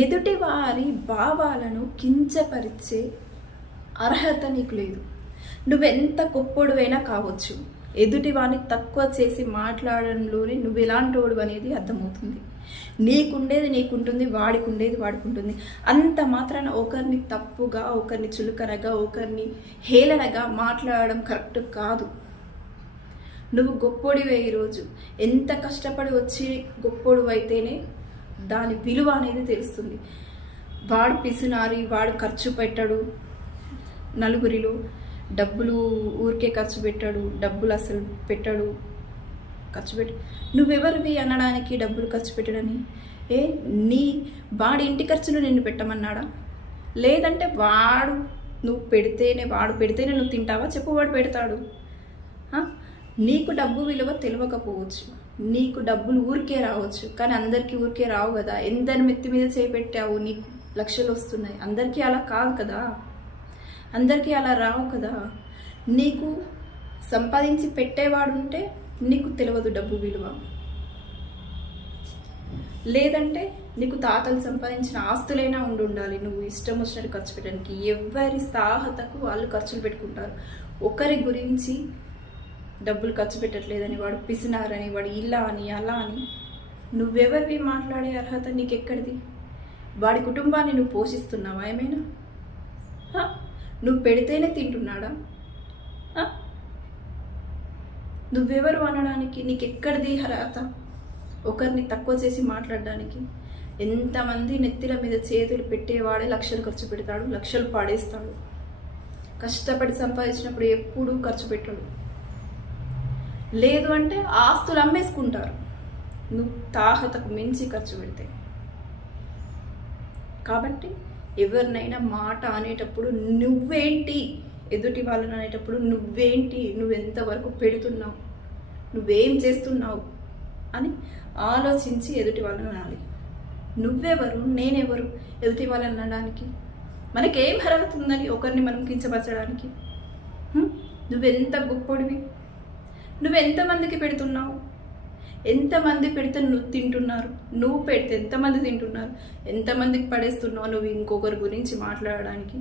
ఎదుటి వారి భావాలను కించపరిచే అర్హత నీకు లేదు. నువ్వెంత గొప్పోడువైనా కావచ్చు, ఎదుటి వారిని తక్కువ చేసి మాట్లాడడంలోనే నువ్వు ఎలాంటోడు అనేది అర్థమవుతుంది. నీకుండేది నీకుంటుంది, వాడికి ఉండేది వాడుకుంటుంది. అంత మాత్రాన ఒకరిని తప్పుగా, ఒకరిని చులకనగా, ఒకరిని హేళనగా మాట్లాడడం కరెక్ట్ కాదు. నువ్వు గొప్పోడివే. ఈరోజు ఎంత కష్టపడి వచ్చి గొప్పోడు అయితేనే దాని విలువ అనేది తెలుస్తుంది. వాడు పిసినారి, వాడు ఖర్చు పెట్టాడు, నలుగురిలో డబ్బులు ఊరికే ఖర్చు పెట్టాడు, డబ్బులు అసలు పెట్టాడు, ఖర్చు పెట్టు. నువ్వెవరివి అనడానికి డబ్బులు ఖర్చు పెట్టడని? నీ వాడి ఇంటి ఖర్చును నిన్ను పెట్టమన్నాడా? లేదంటే వాడు పెడితేనే నువ్వు తింటావా? చెప్పు, వాడు పెడతాడు. నీకు డబ్బు విలువ తెలియకపోవచ్చు, నీకు డబ్బులు ఊరికే రావచ్చు, కానీ అందరికీ ఊరికే రావు కదా. ఎందరి మెత్తి మీద చేపెట్టావు, నీకు లక్షలు వస్తున్నాయి. అందరికీ అలా కాదు కదా, అందరికీ అలా రావు కదా. నీకు సంపాదించి పెట్టేవాడు ఉంటే నీకు తెలియదు డబ్బు విలువ. లేదంటే నీకు తాతలు సంపాదించిన ఆస్తులైనా ఉండాలి, నువ్వు ఇష్టం వచ్చినట్టు ఖర్చు పెట్టడానికి. ఎవరి స్థాహతకు వాళ్ళు ఖర్చులు పెట్టుకుంటారు. ఒకరి గురించి డబ్బులు ఖర్చు పెట్టట్లేదని, వాడు పిసినారని, వాడు ఇలా అని అలా అని నువ్వెవరివి మాట్లాడే అర్హత నీకెక్కడిది? వాడి కుటుంబాన్ని నువ్వు పోషిస్తున్నావా ఏమైనా? నువ్వు పెడితేనే తింటున్నాడా? నువ్వెవరు అనడానికి నీకెక్కడిది అర్హత? ఒకరిని తక్కువ చేసి మాట్లాడడానికి. ఎంతమంది నెత్తిల మీద చేతులు పెట్టేవాడే లక్షలు ఖర్చు పెడతాడు, లక్షలు పాడేస్తాడు. కష్టపడి సంపాదించినప్పుడు ఎప్పుడూ ఖర్చు పెట్టాడు. లేదు అంటే ఆస్తులు అమ్మేసుకుంటారు నువ్వు తాహతకు మించి ఖర్చు పెడితే. కాబట్టి ఎవరినైనా మాట అనేటప్పుడు నువ్వేంటి, ఎదుటి వాళ్ళని అనేటప్పుడు నువ్వేంటి, నువ్వెంతవరకు పెడుతున్నావు, నువ్వేం చేస్తున్నావు అని ఆలోచించి ఎదుటి వాళ్ళని అనాలి. నువ్వెవరు, నేనెవరు ఎదుటి వాళ్ళని అనడానికి? మనకేం అర్హత ఉందని ఒకరిని మనం కించపరచడానికి? నువ్వెంత గొప్పడివి, నువ్వెంతమందికి పెడుతున్నావు? ఎంతమంది పెడితే నువ్వు తింటున్నారు? నువ్వు పెడితే ఎంతమంది తింటున్నారు? ఎంతమందికి పడేస్తున్నావు నువ్వు ఇంకొకరి గురించి మాట్లాడడానికి?